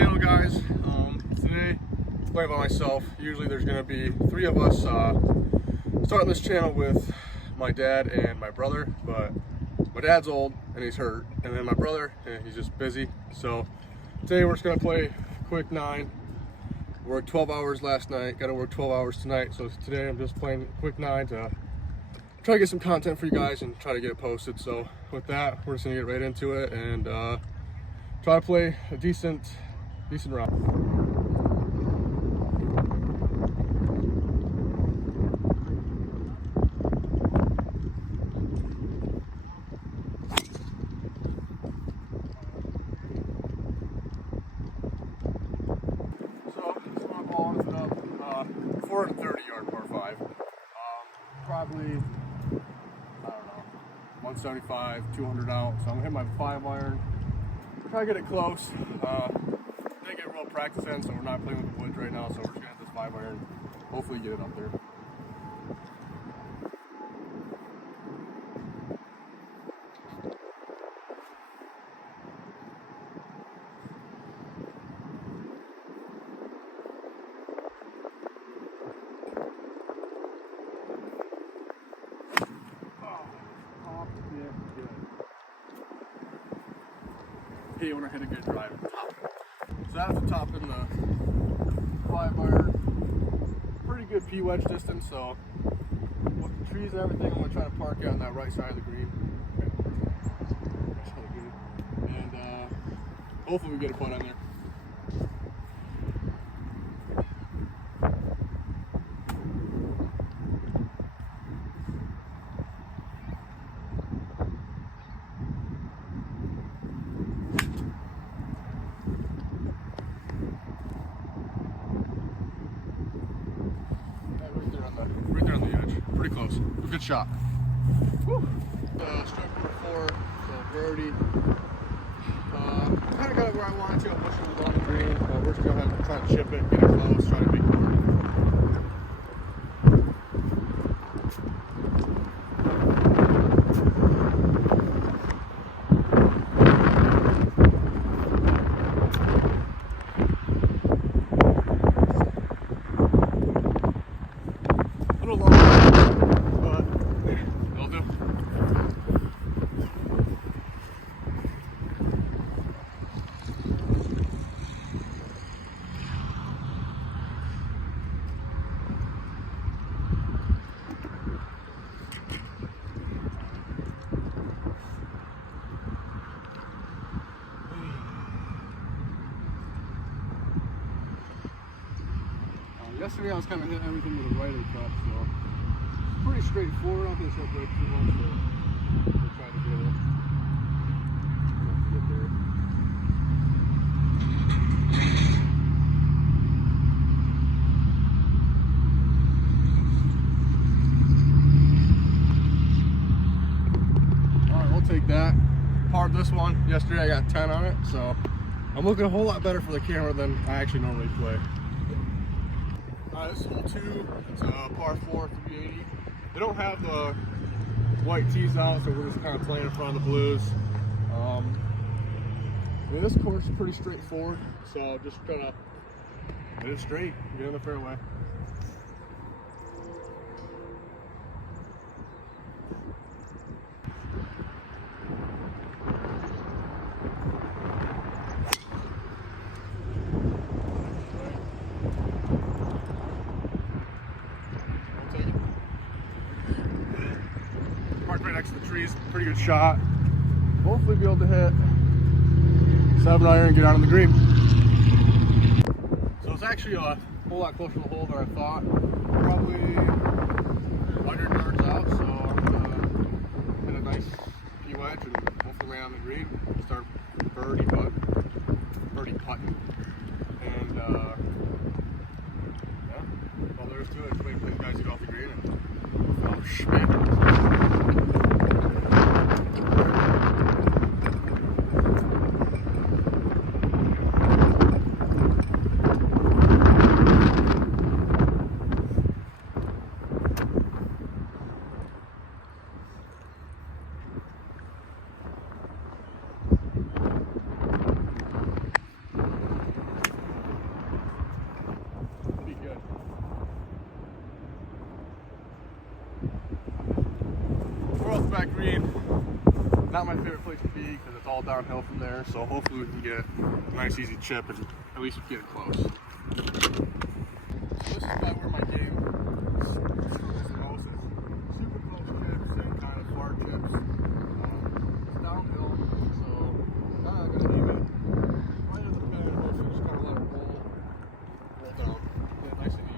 channel, guys. Today I'm playing by myself. Usually there's going to be three of us starting this channel with my dad and my brother, but my dad's old and he's hurt, and then my brother, he's just busy. So today we're just going to play quick 9. Worked 12 hours last night, got to work 12 hours tonight, so today I'm just playing quick 9 to try to get some content for you guys and try to get it posted. So with that, we're just going to get right into it and try to play a decent round. So this one ball ended up 430-yard par 5. Probably, I don't know, 175, 200 out. So I'm gonna hit my 5-iron. Try to get it close. Didn't get real practice in, so we're not playing with the woods right now. So we're just gonna hit this 5-iron. Hopefully get it up there. Hey, when I hit a good drive. So that's the top in the 5-iron. Pretty good P wedge distance, so with the trees and everything, I'm going to try to park it on that right side of the green. And hopefully we get a putt on there. Right there on the edge. Pretty close. Good shot. Woo. Stroke number 4, so birdie. Kind of got it where I wanted to. I'm pushing it on the green. We're just going to try to chip it, get it close, try to make it work. Yesterday I was kind of hitting everything with a righty cut, so pretty straightforward. I'm going to break too much, so we'll try to get it. Enough to get there. Alright, we'll take that. Parred this one. Yesterday I got 10 on it, so I'm looking a whole lot better for the camera than I actually normally play. This is hole 2, it's a par 4, 380. They don't have the white tees out, so we're just kind of playing in front of the blues. I mean, this course is pretty straightforward, so just trying to hit it straight, get in the fairway. Right next to the trees, pretty good shot. Hopefully be able to hit 7-iron and get out on the green. So it's actually a whole lot closer to the hole than I thought. Probably 100 yards out, so I'm gonna hit a nice P wedge and hopefully land on the green. Start birdie putting. And yeah, all there is to it. Just wait for these guys to get off the green and oh shit. back green, not my favorite place to be because it's all downhill from there. So hopefully we can get a nice easy chip and at least get it close. So this is about where my game struggles the most. Is super close chips and kind of far chips. It's downhill, so I'm not gonna leave it right at the pin. Mostly just kind of let it roll down, get it nice and easy.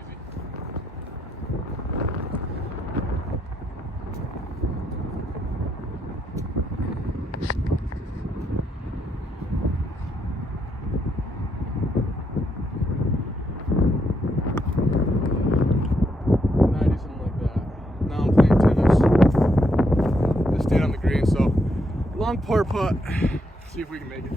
Long par putt, see if we can make it.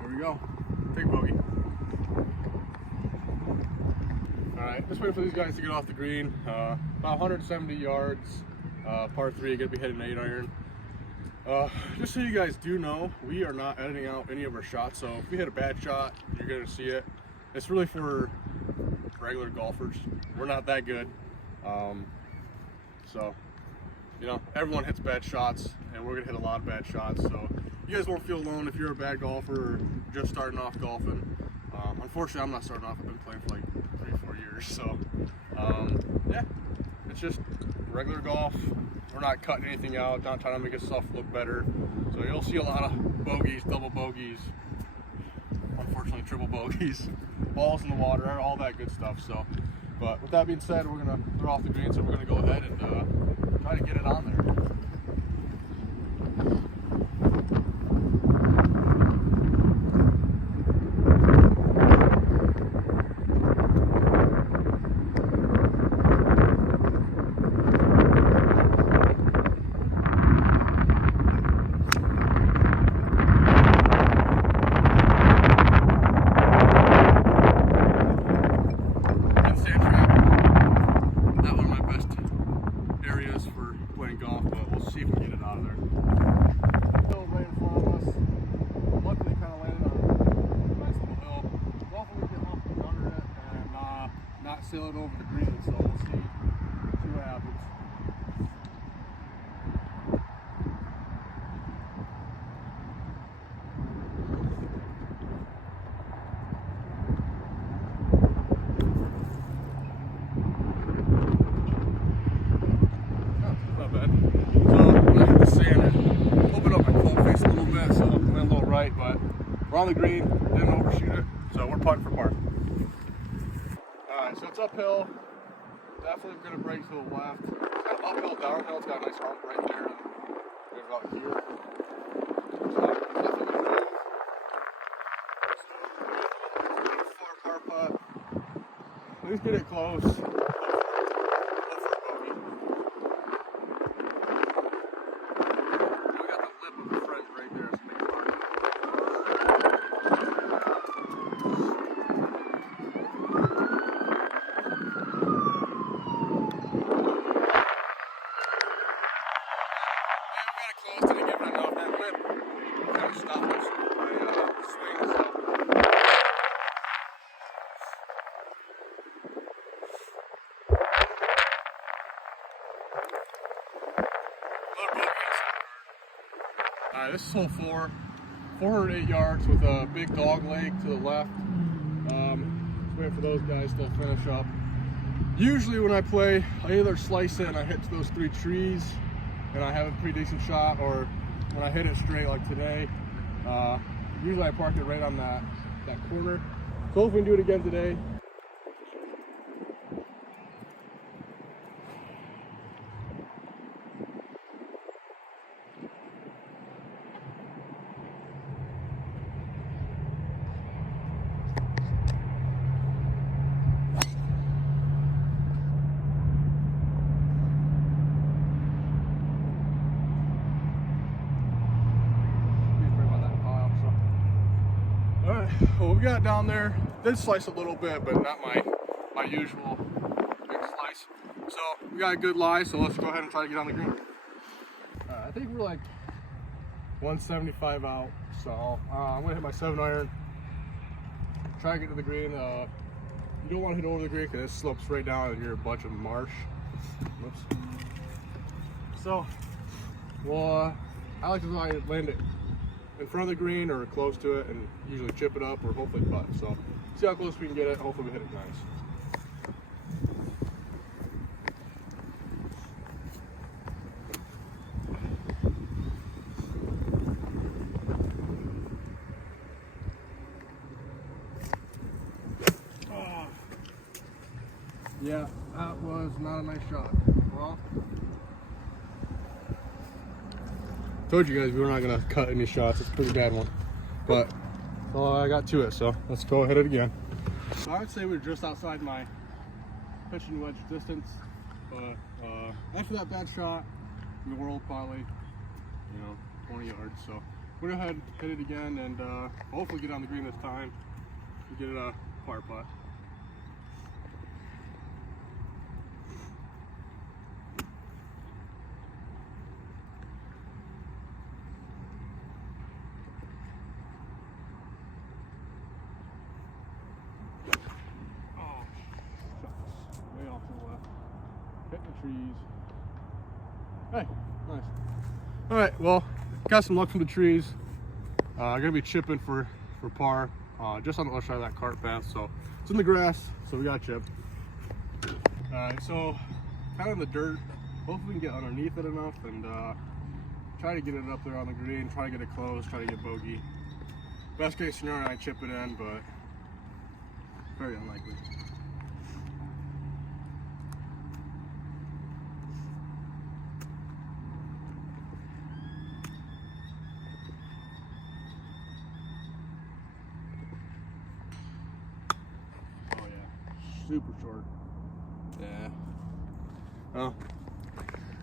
There we go, big bogey. All right, just waiting for these guys to get off the green. About 170 yards, par 3, gonna be hitting an 8-iron. Just so you guys do know, we are not editing out any of our shots, so if we hit a bad shot, you're gonna see it. It's really for regular golfers. We're not that good. So, you know, everyone hits bad shots, and we're gonna hit a lot of bad shots, so you guys won't feel alone if you're a bad golfer or just starting off golfing. Unfortunately, I'm not starting off. I've been playing for like 3 or 4 years, so yeah, it's just regular golf. We're not cutting anything out, not trying to make ourselves look better. So you'll see a lot of bogeys, double bogeys, unfortunately triple bogeys, balls in the water, all that good stuff. So, but with that being said, we're gonna throw off the green, so we're gonna go ahead and try to get it on there. Sail it over the green, so we'll see what happens. Not bad. So when I hit the sand, it opened up my club face a little bit, so I went a little right, but we're on the green, didn't overshoot it, so we're putting for par. Alright, so it's uphill. Definitely going to break to the left. It's kind of uphill, downhill. It's got a nice hump right there. Maybe about here. So definitely going to move. So, far par putt. At least get it close. Go for a bogey. We got the lip of the front right there. So make it hard. Alright, this is hole 4. 408 yards with a big dog leg to the left. Just waiting for those guys to finish up. Usually when I play, I either slice it and I hit to those 3 trees and I have a pretty decent shot, or when I hit it straight like today, usually I park it right on that corner. So hopefully we can do it again today. Well, we got down there, did slice a little bit, but not my usual big slice. So we got a good lie, so let's go ahead and try to get on the green. I think we're like 175 out, so I'm gonna hit my 7-iron, try to get to the green. You don't want to hit over the green because it slopes right down and you're a bunch of marsh. Whoops. So, well, I like to land it in front of the green or close to it and usually chip it up or hopefully putt. So see how close we can get it. Hopefully we hit it nice. Oh. Yeah, that was not a nice shot. Well, told you guys we were not gonna cut any shots. It's a pretty bad one, but well, I got to it, so let's go hit it again. So I would say we're just outside my pitching wedge distance, but after that bad shot in the world, probably 20 yards. So we're gonna head hit it again and hopefully get on the green this time and get it a par putt. Trees. Hey, nice. All right, well, got some luck from the trees. I'm gonna be chipping for par, just on the left side of that cart path. So it's in the grass, so we got chipped. All right, so kind of in the dirt. Hopefully we can get underneath it enough and try to get it up there on the green. Try to get it close. Try to get bogey. Best case scenario, I chip it in, but very unlikely. Super short. Yeah. Well,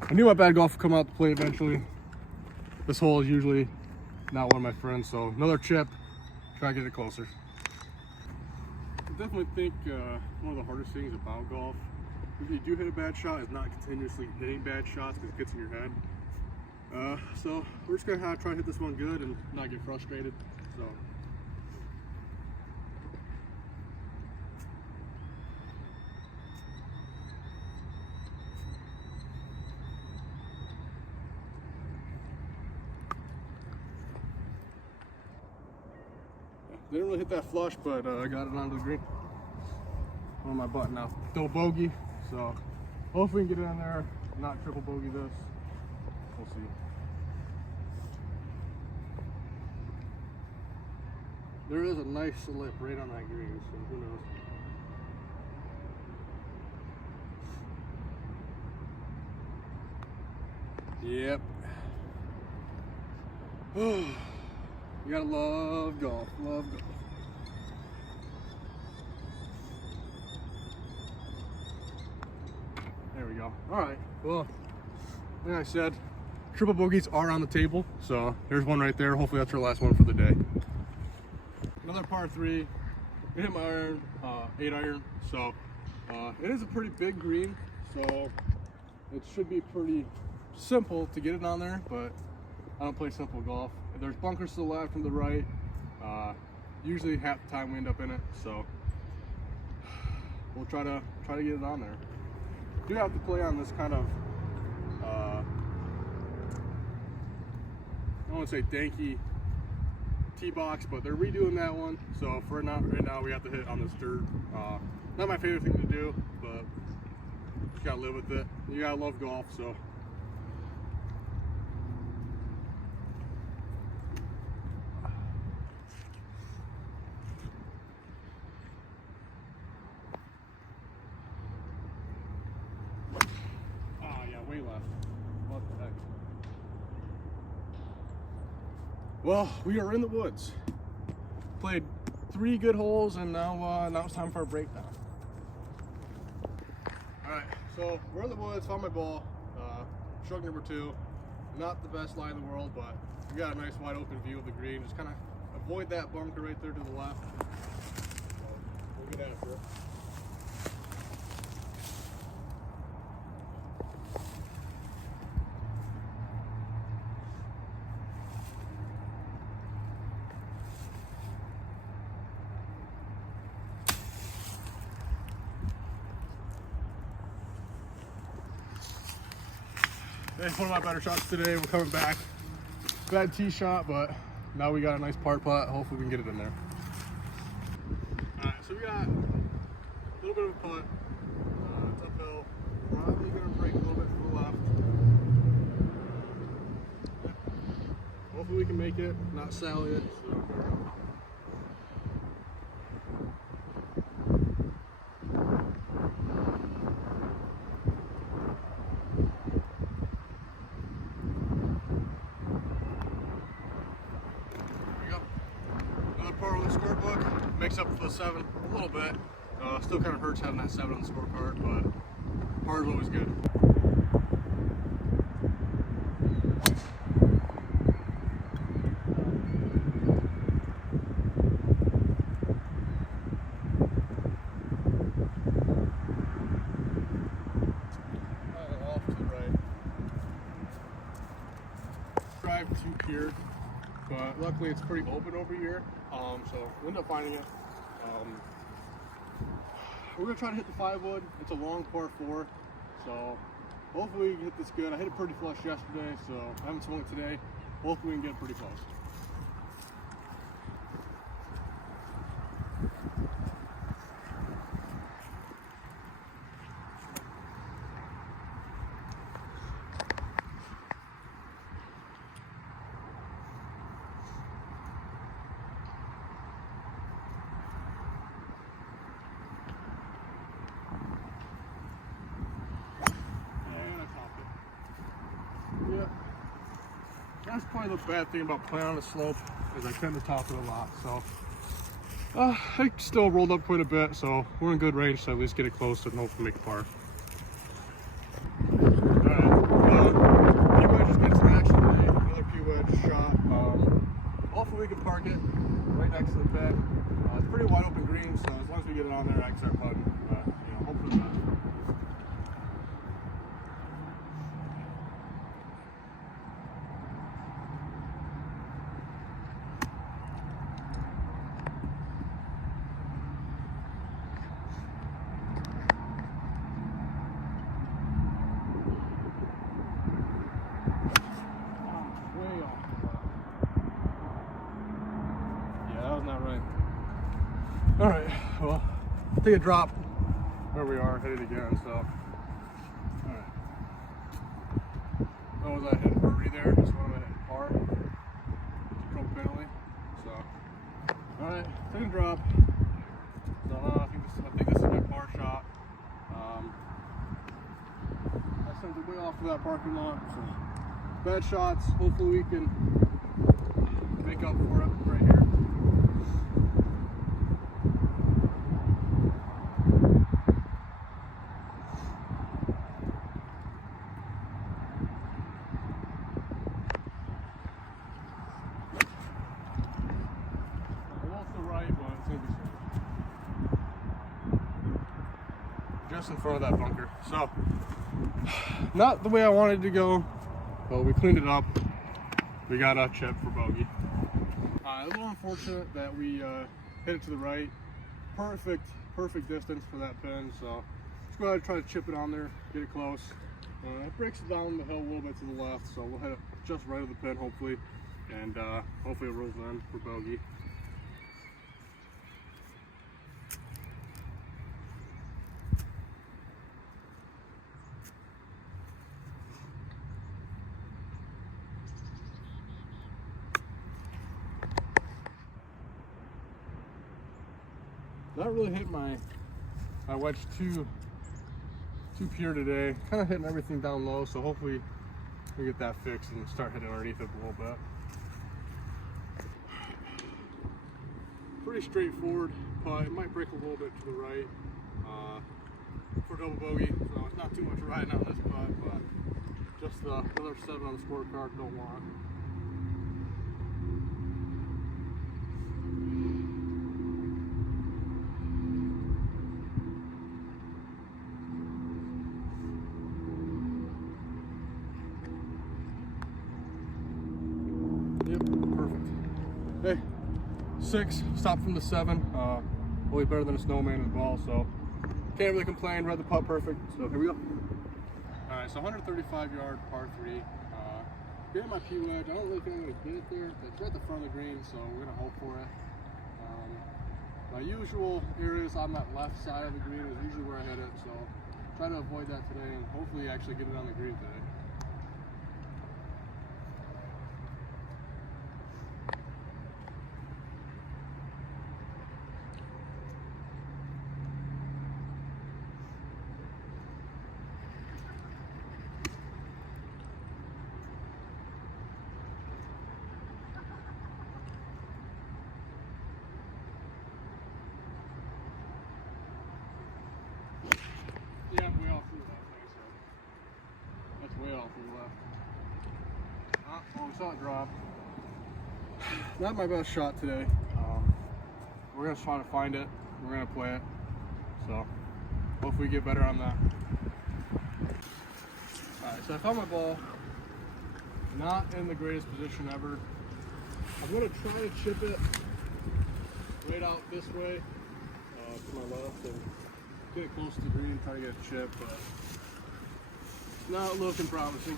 I knew my bad golf would come out to play eventually. This hole is usually not one of my friends, so another chip. Try to get it closer. I definitely think one of the hardest things about golf, if you do hit a bad shot, is not continuously hitting bad shots because it gets in your head. So we're just gonna try to hit this one good and not get frustrated. So. Didn't really hit that flush, but I got it onto the green. On my button now. Still bogey, so hopefully we can get it in there, not triple bogey this. We'll see. There is a nice slip right on that green, so who knows. Yep. You gotta love golf, love golf. There we go. All right, well, like I said, triple bogeys are on the table. So there's one right there. Hopefully that's our last one for the day. Another par 3. I hit my iron, 8-iron. So it is a pretty big green. So it should be pretty simple to get it on there, but I don't play simple golf. There's bunkers to the left and the right. Usually half the time we end up in it, so we'll try to get it on there. You have to play on this kind of I don't want to say danky tee box, but they're redoing that one. So for right now, we have to hit on this dirt. Not my favorite thing to do, but you gotta live with it. You gotta love golf, so. Way left. What the heck? Well, we are in the woods. Played 3 good holes, and now it's time for a breakdown. All right, so we're in the woods. Found my ball. Stroke number 2. Not the best lie in the world, but we got a nice wide open view of the green. Just kind of avoid that bunker right there to the left. So we'll get after it. One of my better shots today. We're coming back. Bad tee shot, but now we got a nice par putt. Hopefully we can get it in there. Alright, so we got a little bit of a putt. It's uphill. Probably going to break a little bit to the left. Hopefully we can make it, not sally it. So. Par on the scorebook, makes up for the 7 a little bit. Still kind of hurts having that 7 on the scorecard, but par is always good. Off to the right. Drive to here. But luckily it's pretty open over here, so we'll end up finding it. We're going to try to hit the 5 wood. It's a long par 4, so hopefully we can hit this good. I hit it pretty flush yesterday, so I haven't swung it today. Hopefully we can get it pretty close. Yeah, that's probably the bad thing about playing on a slope is I tend to top it a lot. So I still rolled up quite a bit, so we're in good range to at least get it close and hopefully make a par. Alright, P wedge is getting some action today. Another P wedge shot. Hopefully we can park it right next to the bed. It's pretty wide open green, so as long as we get it on there, I can start putting. Hope for the best. Not right. All right, well, take a drop where we are, hit it again. So, all right. Oh, was I hit birdie there? Just wanted to hit par. Pro penalty. So, all right, take a drop. So I think this is my par shot. I sent it way off to that parking lot. So, bad shots. Hopefully we can make up for it right here. Just in front of that bunker. So, not the way I wanted to go, but we cleaned it up. We got a chip for bogey. A little unfortunate that we hit it to the right. Perfect distance for that pin. So, let's go ahead and try to chip it on there, get it close. It breaks it down the hill a little bit to the left, so we'll hit it just right of the pin hopefully. and hopefully it rolls in for bogey. Not really hit my wedge too pure today. Kind of hitting everything down low, so hopefully we get that fixed and start hitting underneath it a little bit. Pretty straightforward putt. It might break a little bit to the right for double bogey, so it's not too much riding on this putt, but just the another 7 on the scorecard, don't want. Yep, perfect. Hey, 6, stop from the 7. Way better than a snowman as well, so can't really complain. Read the putt perfect, so here we go. All right, so 135 yard par 3. Getting my P wedge. I don't really think I'm gonna get it there. It's right at the front of the green, so we're gonna hope for it. My usual areas on that left side of the green is usually where I hit it, so try to avoid that today and hopefully actually get it on the green today. Yeah, way off to the left, like I said. That's way off to the left. Oh, we saw it drop. Not my best shot today. We're going to try to find it. We're going to play it. So, hopefully we get better on that. Alright, so I found my ball. Not in the greatest position ever. I'm going to try to chip it right out this way to my left and get it close to the green, try to get a chip, but not looking promising.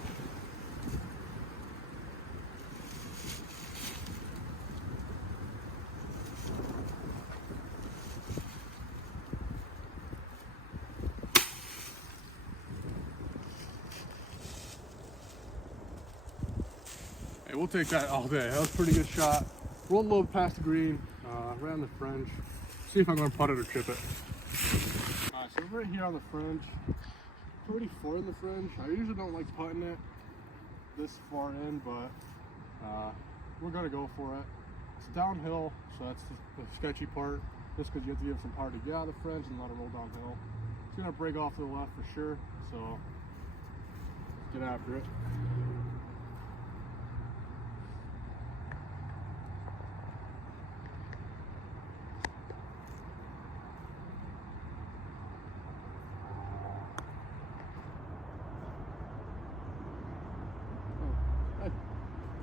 Hey, we'll take that all day. That was a pretty good shot. Rolled a little past the green, right on the fringe. See if I'm going to putt it or chip it. Alright, so right here on the fringe, pretty far in the fringe. I usually don't like putting it this far in, but we're going to go for it. It's downhill, so that's the sketchy part, just because you have to give some power to get out of the fringe and let it roll downhill. It's going to break off to the left for sure, so let's get after it.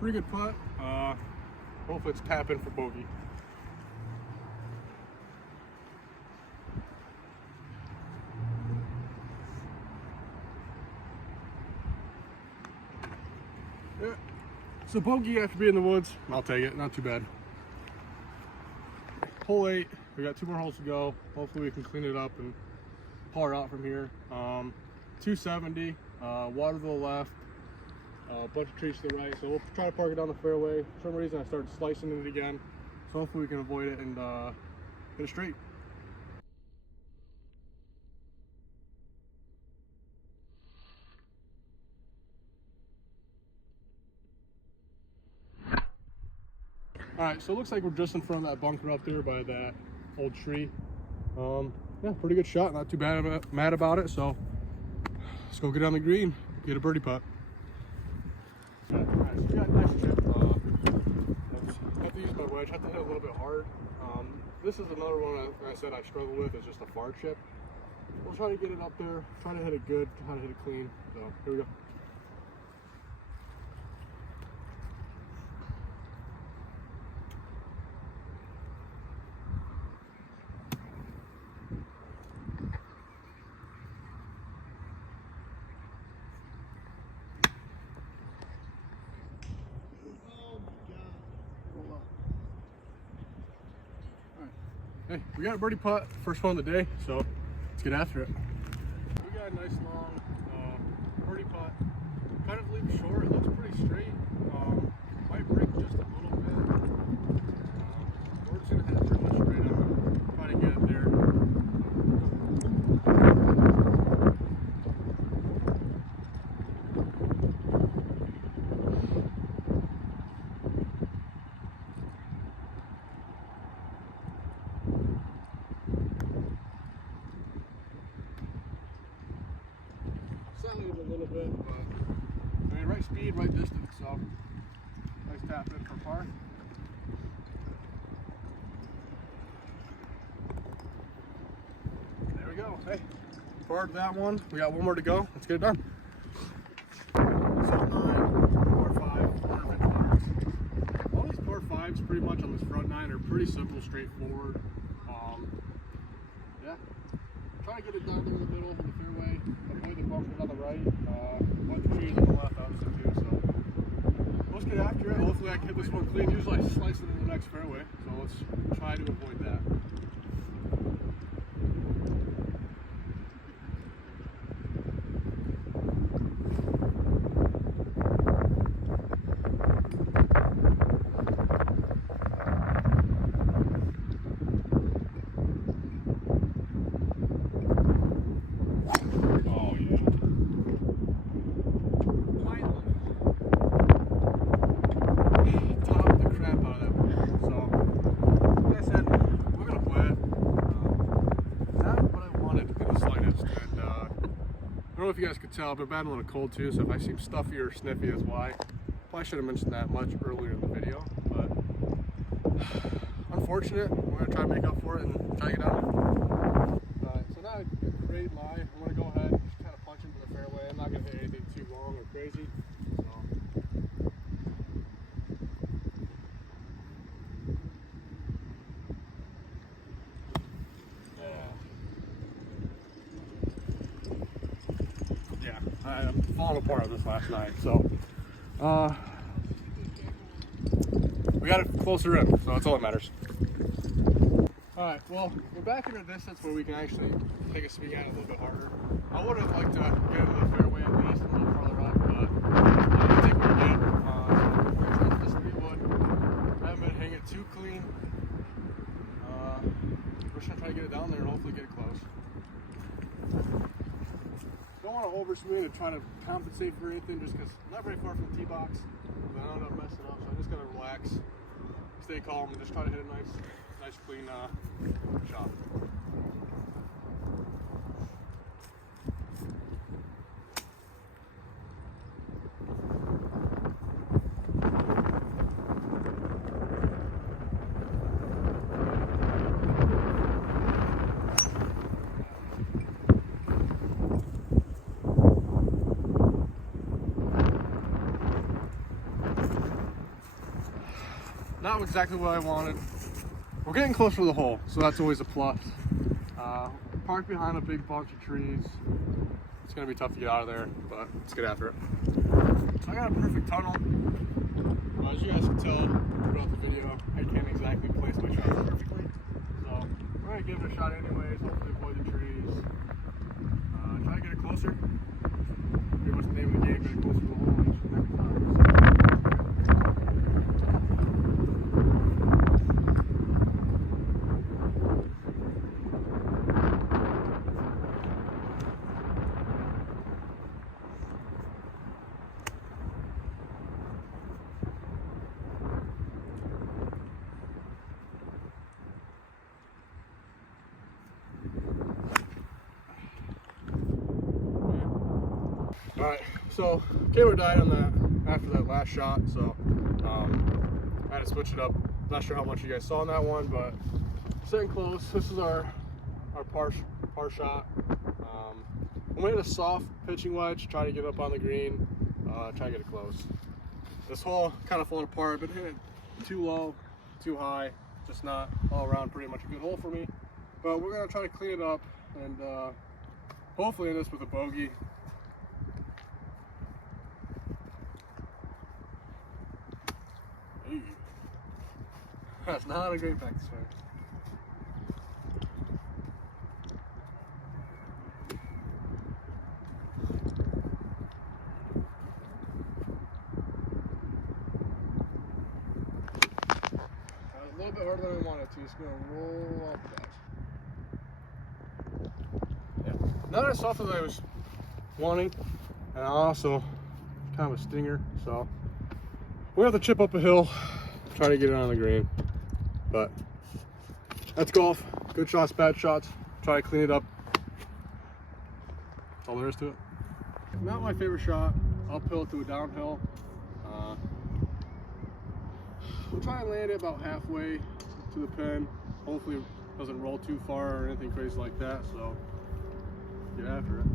Pretty good putt. Hopefully it's tapping for bogey. Yeah. So bogey after being in the woods, I'll take it. Not too bad. Hole 8. We got 2 more holes to go. Hopefully we can clean it up and par out from here. 270. Water to the left. A bunch of trees to the right, so we'll try to park it down the fairway. For some reason I started slicing it again, so hopefully we can avoid it and get it straight. Alright, so it looks like we're just in front of that bunker up there by that old tree. Yeah, pretty good shot, not too mad about it, so let's go get on the green, get a birdie putt. Alright, so we got a nice chip. I have to use my wedge, I have to hit it a little bit hard. This is another one I said I struggle with, it's just a far chip. We'll try to get it up there, try to hit it good, try to hit it clean. So, here we go. we got a birdie putt, first one of the day, so let's get after it. We got a nice long birdie putt. Kind of leaves short, it looks pretty straight. Might break just a little bit. We're just gonna hit it pretty much straight on, try to get it there. Slightly a little bit, but I mean, right speed, right distance, so nice tap in for par. There we go. Hey, par to that one. We got one more to go. Let's get it done. Front 9, par 5, 450 yards. All these par 5s pretty much on this front 9 are pretty simple, straightforward. Yeah. Try to get it down there in the middle of the fairway, avoid the bunkers on the right, a bunch of trees on the left obviously too, so let's get after it. Hopefully I can hit this one clean. Usually I slice it in the next fairway, so let's try to avoid that. I don't know if you guys could tell, but I'm battling a cold too, so if I seem stuffy or sniffy, that's why. Probably should have mentioned that much earlier in the video, but unfortunate. We're going to try to make up for it and try to get out of it. Alright, so now a great lie. I'm going to go ahead and just kind of punch into the fairway. I'm not going to hit anything too long or crazy. So. I'm falling apart on this last night, so we got it closer in, so that's all that matters. Alright, well, we're back in a distance where we can actually take a swing at it a little bit harder. I would have liked to get into the fairway at least a little farther up, but I think we're good. We're trying to just be wood. I haven't been hitting it too clean. We're just going to try to get it down there and hopefully get it close. Don't want to overswing and try to compensate for anything just because I'm not very far from the tee box. But I don't end up messing up, so I'm just going to relax, stay calm, and just try to hit a nice clean shot. Not exactly what I wanted. We're getting closer to the hole, so that's always a plus. Parked behind a big bunch of trees. It's gonna be tough to get out of there, but let's get after it. I got a perfect tunnel. As you guys can tell throughout the video, I can't exactly place my shot perfectly. So we're gonna give it a shot anyways, hopefully avoid the trees. Try to get it closer. Pretty much the name of the game, get it closer to the hole each and every time. Alright, so camera died on that after that last shot, so I had to switch it up. Not sure how much you guys saw on that one, but sitting close. This is our par shot. I'm gonna hit a soft pitching wedge, try to get up on the green, try to get it close. This hole kind of falling apart. I've been hitting it too low, too high, just not all around pretty much a good hole for me. But we're gonna try to clean it up and hopefully end this with a bogey. That's not a great practice swing. harder than I want it to. It's gonna roll up back. Yeah. Not as soft as I was wanting, and also kind of a stinger. So we have to chip up a hill, try to get it on the green. But that's golf. Good shots, bad shots. Try to clean it up. That's all there is to it. Not my favorite shot. Uphill to a downhill. We'll try and land it about halfway to the pin. Hopefully it doesn't roll too far or anything crazy like that, so get after it.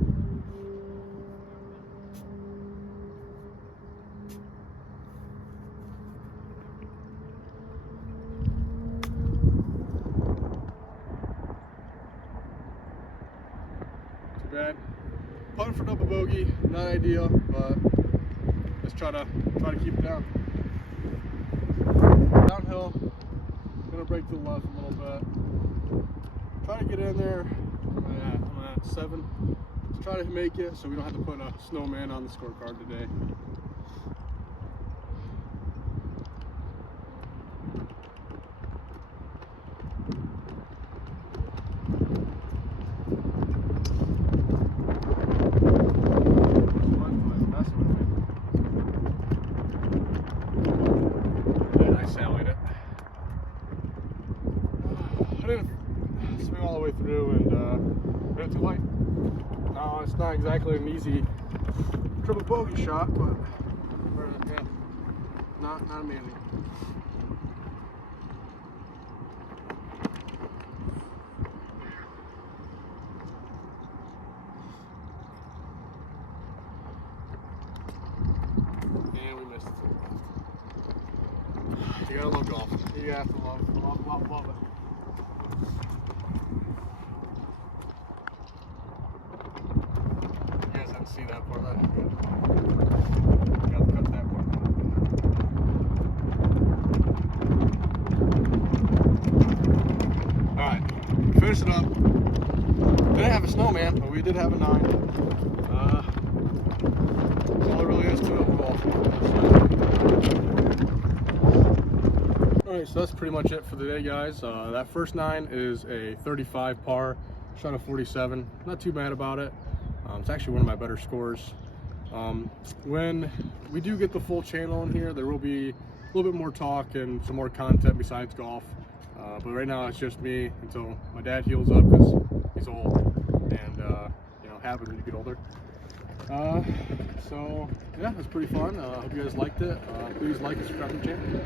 Too bad. Putting for double bogey, not ideal, but let's try to keep it down. Downhill, gonna break to the left a little bit. Try to get in there. I'm at 7. Let's try to make it so we don't have to put a snowman on the scorecard today. I didn't swing all the way through and got too light. No, it's not exactly an easy triple bogey shot, but yeah, not amazing. And we missed it. You gotta love golf. You have to love it. You guys didn't see that part. That's good. You gotta cut that part. Alright, finish it up. Didn't have a snowman, but we did have a 9. That's all there really is to it. Alright, so that's pretty much it for the day, guys. That first 9 is a 35 par, shot a 47. Not too bad about it. It's actually one of my better scores. When we do get the full channel in here, there will be a little bit more talk and some more content besides golf. But right now it's just me until my dad heals up because he's old and you know, happens when you get older. So yeah, it's pretty fun. I hope you guys liked it. Please like and subscribe to the channel.